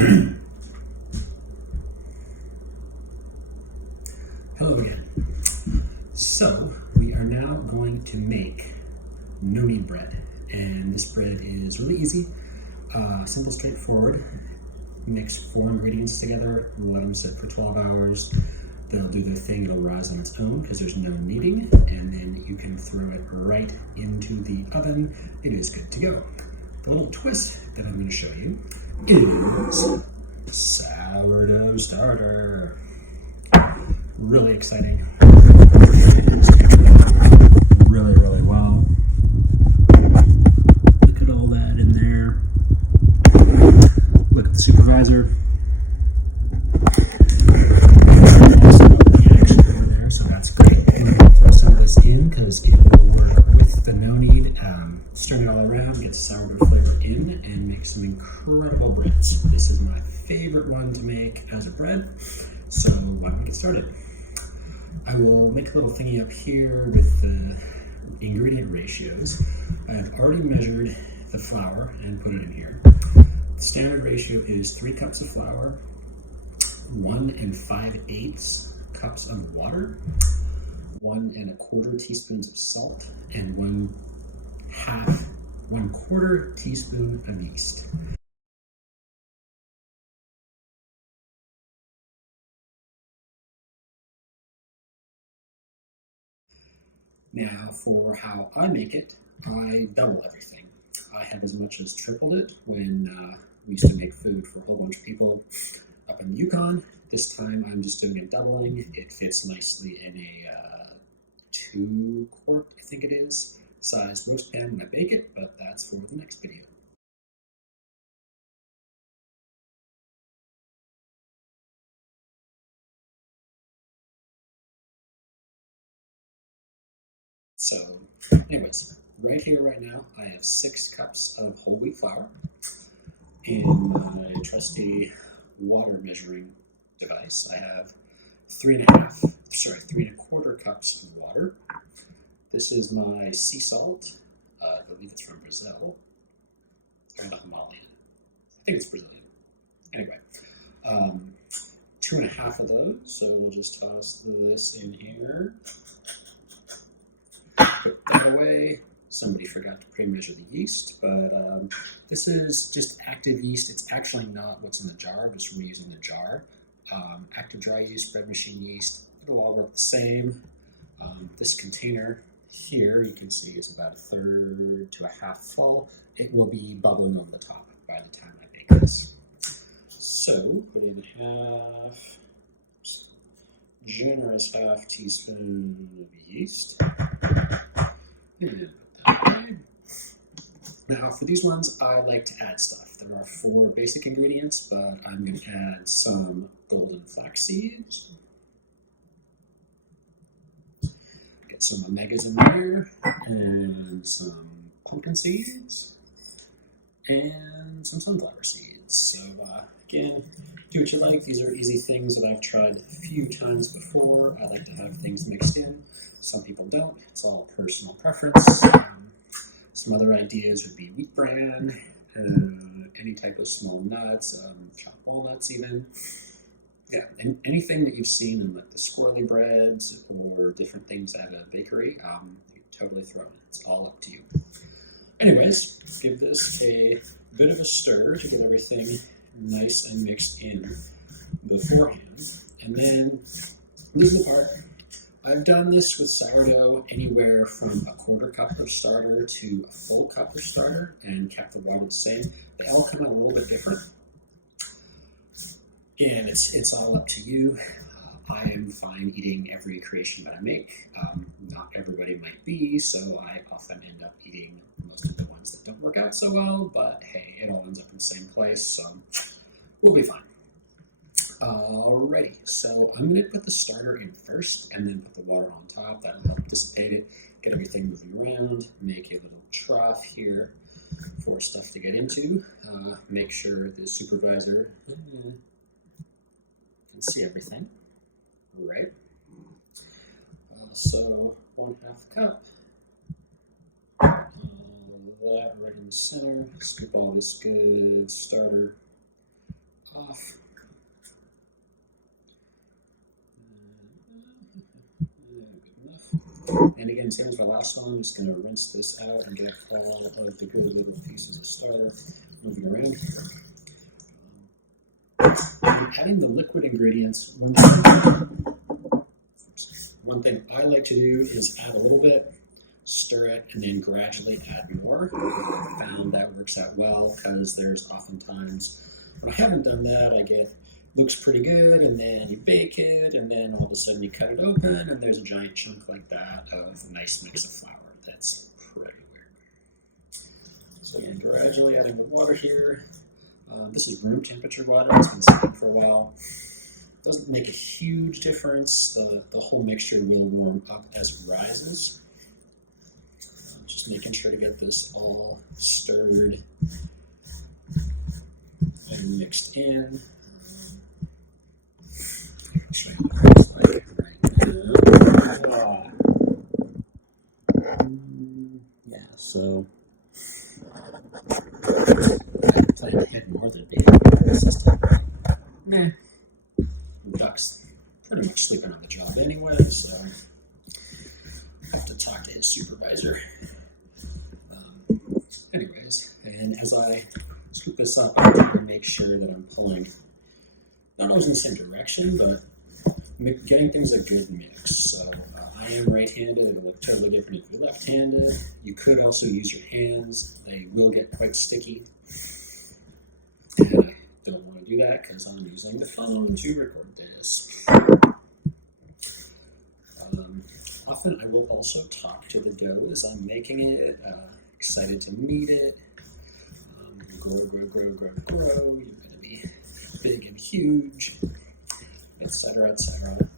Hello again. So, we are now going to make no-knead bread. And this bread is really easy, simple, straightforward. Mix 4 ingredients together, let them sit for 12 hours. They'll do their thing, it'll rise on its own because there's no kneading, and then you can throw it right into the oven. It is good to go. The little twist that I'm going to show you is sourdough starter. Really exciting. Really, really well. Look at all that in there. Look at the supervisor. So that's great. I'm going to throw some of this in because it will work with the no-knead. Stir it all around, get sourdough flavor in, and make some incredible breads. This is my favorite one to make as a bread. So why don't we get started? I will make a little thingy up here with the ingredient ratios. I have already measured the flour and put it in here. The standard ratio is 3 cups of flour, 1 5/8 cups of water, 1 1/4 teaspoons of salt, and 1/4 teaspoon of yeast. Now, for how I make it, I double everything. I have as much as tripled it when we used to make food for a whole bunch of people up in Yukon. This time I'm just doing a doubling. It fits nicely in a 2 quart, I think it is, size roast pan when I bake it, but that's for the next video. So, anyways, right here, right now, I have 6 cups of whole wheat flour in my trusty water measuring device. I have 3 1/4 cups of water. This is my sea salt. I believe it's from Brazil. Or not Malian. I think it's Brazilian. Anyway, 2 1/2 of those. So we'll just toss this in here. Put that away. Somebody forgot to pre-measure the yeast, but this is just active yeast. It's actually not what's in the jar, I'm just reusing the jar. Active dry yeast, bread machine yeast, it'll all work the same. This container here, you can see, is about 1/3 to 1/2 full. It will be bubbling on the top by the time I make this. So, put in generous 1/2 teaspoon of yeast. Now, for these ones, I like to add stuff. There are 4 basic ingredients, but I'm going to add some golden flax seeds. Get some omegas in there, and some pumpkin seeds, and some sunflower seeds. So, again, do what you like. These are easy things that I've tried a few times before. I like to have things mixed in. Some people don't. It's all personal preference. Some other ideas would be wheat bran, any type of small nuts, chopped walnuts even. Yeah, and anything that you've seen in like the swirly breads or different things at a bakery, you totally throw in. It's all up to you. Anyways, give this a bit of a stir to get everything nice and mixed in beforehand. And then, this is the part. I've done this with sourdough anywhere from 1/4 cup of starter to a full cup of starter and kept the water the same. They all come out a little bit different. And it's all up to you. I am fine eating every creation that I make. Not everybody might be, so I often end up eating most of the ones that don't work out so well, but hey, it all ends up in the same place, so we'll be fine. Alrighty, so I'm going to put the starter in first and then put the water on top. That'll help dissipate it, get everything moving around, make a little trough here for stuff to get into. Make sure the supervisor can see everything. Right. So 1/2 cup. That right in the center. Scoop all this good starter off. And again, same as my last one, I'm just going to rinse this out and get all of the good little pieces of starter moving around here. Adding the liquid ingredients, one thing I like to do is add a little bit, stir it, and then gradually add more. I found that works out well because there's oftentimes, when I haven't done that, I get, looks pretty good, and then you bake it, and then all of a sudden you cut it open, and there's a giant chunk like that of a nice mix of flour. That's pretty weird. So again, gradually adding the water here. This is room temperature water. It's been sitting for a while. Doesn't make a huge difference. The whole mixture will warm up as it rises. Just making sure to get this all stirred and mixed in. Yeah, so I had more than nah. Duck's pretty much sleeping on the job anyway, so I have to talk to his supervisor. Anyways, and as I scoop this up, I'm trying to make sure that I'm pulling not always in the same direction, but getting things a good mix. So I am right-handed. It'll look totally different if you're left-handed. You could also use your hands. They will get quite sticky. And I don't want to do that because I'm using the phone to record this. Often I will also talk to the dough as I'm making it. Excited to knead it. Grow, grow, grow, grow, grow. You're going to be big and huge, etc., etc.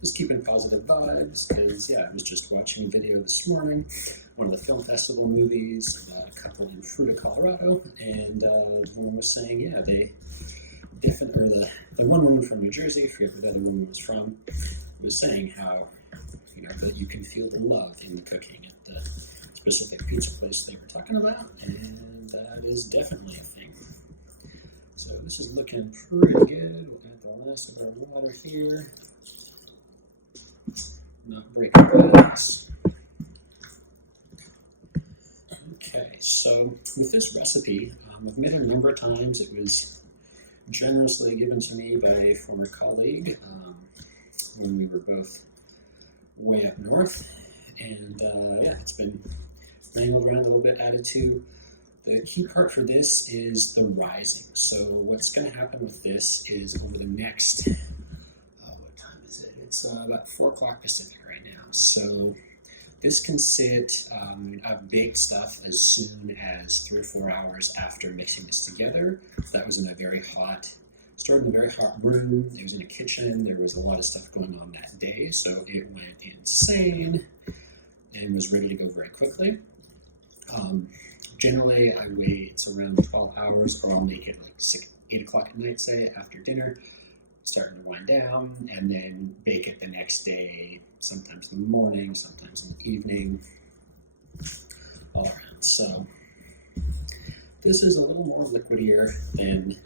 Just keeping positive vibes because, yeah, I was just watching a video this morning, one of the film festival movies, a couple in Fruita, Colorado, and the woman was saying, yeah, they definitely, or the one woman from New Jersey, I forget where the other woman was from, was saying how, that you can feel the love in the cooking at the specific pizza place they were talking about, and that is definitely a thing. So this is looking pretty good. We'll add the last of our water here. Not breaking glass. Okay, so with this recipe, I've made it a number of times. It was generously given to me by a former colleague when we were both way up north. And yeah, it's been wrangled around a little bit, added to. The key part for this is the rising. So what's going to happen with this is over the next, what time is it? It's about 4 o'clock Pacific right now. So this can sit, I've baked stuff as soon as 3 or 4 hours after mixing this together. That was in a very hot, started in a very hot room. It was in a kitchen. There was a lot of stuff going on that day. So it went insane and was ready to go very quickly. Generally, I wait around 12 hours, or I'll make it like 8 o'clock at night, say, after dinner, starting to wind down, and then bake it the next day, sometimes in the morning, sometimes in the evening, all around. So this is a little more liquidier than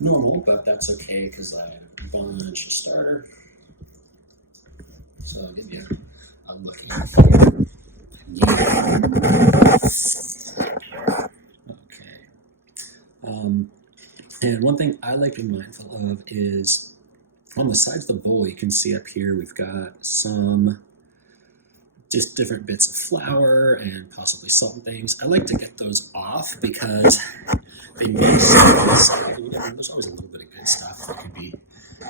normal, but that's okay because I have a bunch of starter. So I'll give you a look here. And one thing I like to be mindful of is on the sides of the bowl, you can see up here we've got some just different bits of flour and possibly salt and things. I like to get those off because they make sense. There's always a little bit of good stuff that could be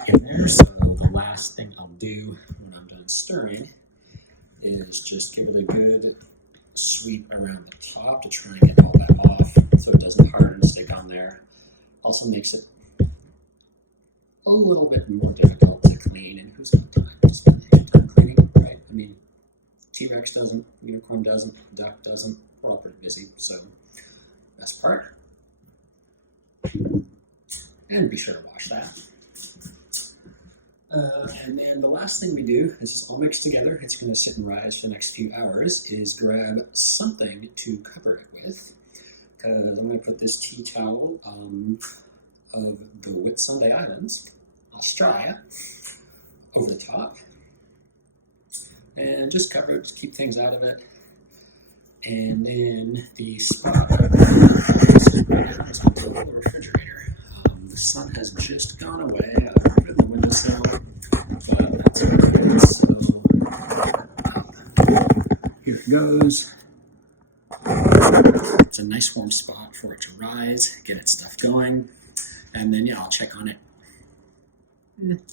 in there. So the last thing I'll do when I'm done stirring is just give it a good sweep around the top to try and get all that off so it doesn't harden and stick on there. Also makes it a little bit more difficult to clean, and who's got time to spend time cleaning, right? I mean, T-Rex doesn't, unicorn doesn't, duck doesn't, we're all pretty busy, so best part. And be sure to wash that. And then the last thing we do, this is all mixed together, it's going to sit and rise for the next few hours, is grab something to cover it with. because I'm going to put this tea towel of the Whitsunday Islands, Australia, over the top, and just cover it, just keep things out of it. And then the spot right now is on top of the refrigerator. The sun has just gone away. I've put it in the windowsill, but that's okay. So here it goes. It's a nice warm spot for it to rise, get its stuff going, and then I'll check on it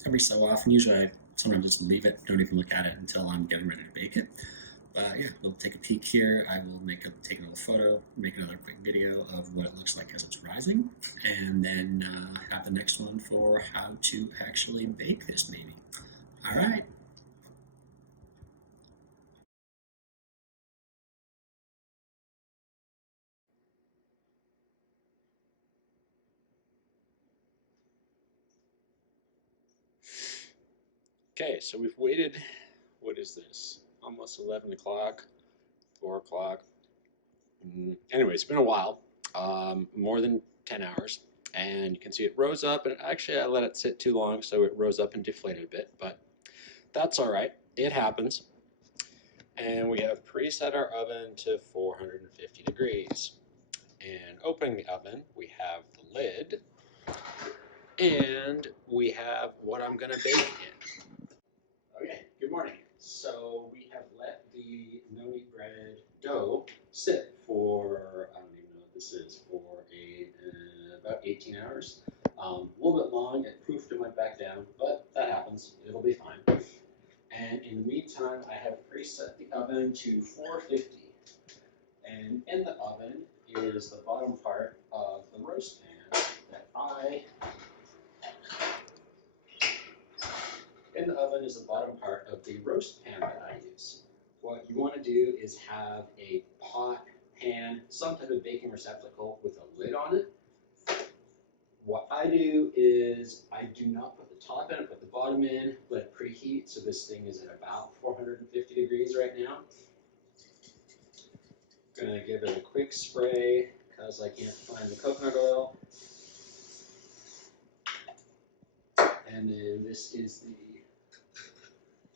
every so often. Usually I sometimes just leave it, don't even look at it until I'm getting ready to bake it. We'll take a peek here. I will take a little photo, make another quick video of what it looks like as it's rising, and then have the next one for how to actually bake this baby. All right. Okay, so we've waited, what is this? Almost 11 o'clock, 4 o'clock. Anyway, it's been a while, more than 10 hours. And you can see it rose up, and actually I let it sit too long, so it rose up and deflated a bit, but that's all right. It happens. And we have preset our oven to 450 degrees. And opening the oven, we have the lid, and we have what I'm going to bake in. Okay, good morning. So we have let the no-knead bread dough sit for, I don't even know what this is, for about 18 hours. A little bit long, it poofed and went back down, but that happens. It'll be fine. And in the meantime, I have preset the oven to 450. And in the oven is the bottom part of the roast pan that I use. What you want to do is have a pot, pan, some type of baking receptacle with a lid on it. What I do is I do not put the top in, I put the bottom in, let it preheat. So this thing is at about 450 degrees right now. Gonna give it a quick spray because I can't find the coconut oil. And then this is the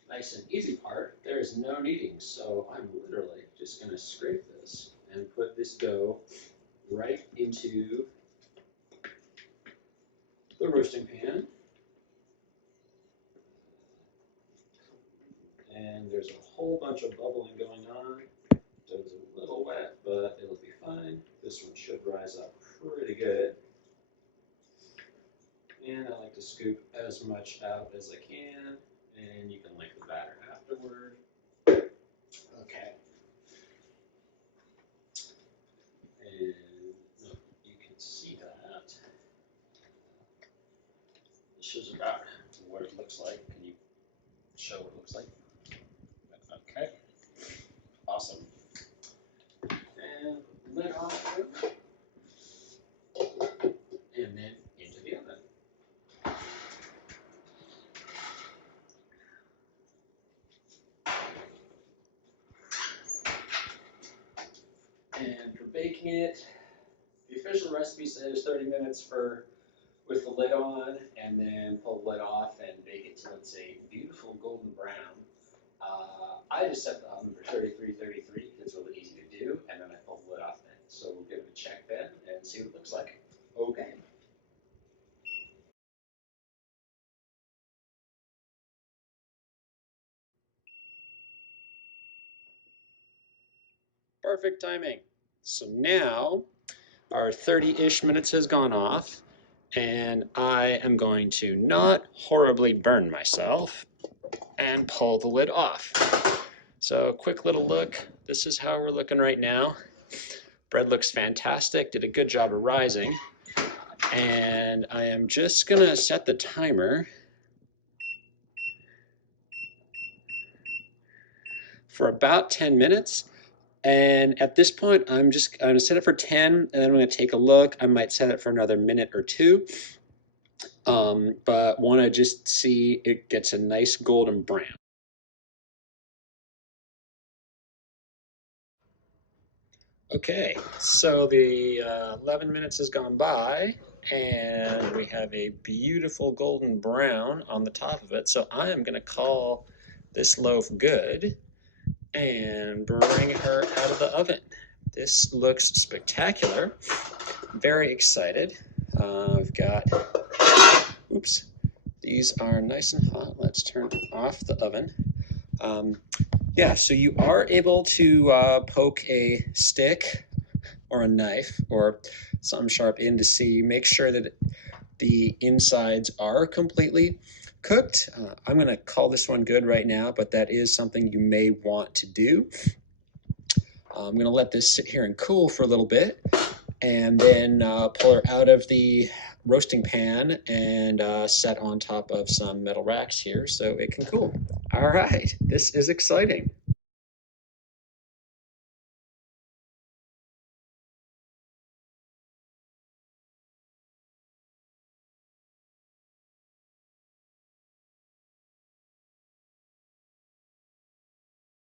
nice and easy part. There is no kneading, so I'm literally just gonna scrape this and put this dough right into the roasting pan. And there's a whole bunch of bubbling going on. Dough's a little wet, but it'll be fine. This one should rise up pretty good. And I like to scoop as much out as I can, and you can lick the batter afterward. Okay. And you can see that. This is about what it looks like. Can you show what it looks like? Okay. Awesome. And lid off, and then into the oven. And for baking it, the official recipe says 30 minutes with the lid on, and then pull the lid off and bake it till it's a beautiful golden brown. I just set the oven for 33, it's really easy to do, and then I pull the lid off then. So we'll give it a check then and see what it looks like. Okay. Perfect timing. So now our 30-ish minutes has gone off, and I am going to not horribly burn myself and pull the lid off. So quick little look. This is how we're looking right now. Bread looks fantastic, did a good job of rising. And I am just gonna set the timer for about 10 minutes. And at this point, I'm gonna set it for 10, and then I'm gonna take a look. I might set it for another minute or two. But wanna just see it gets a nice golden brown. Okay, so the 11 minutes has gone by, and we have a beautiful golden brown on the top of it. So I am going to call this loaf good and bring her out of the oven. This looks spectacular. Very excited. I've got, oops, these are nice and hot. Let's turn off the oven. Yeah, so you are able to poke a stick or a knife or something sharp in to see, make sure that the insides are completely cooked. I'm going to call this one good right now, but that is something you may want to do. I'm going to let this sit here and cool for a little bit, and then pull her out of the roasting pan and set on top of some metal racks here so it can cool. All right, this is exciting.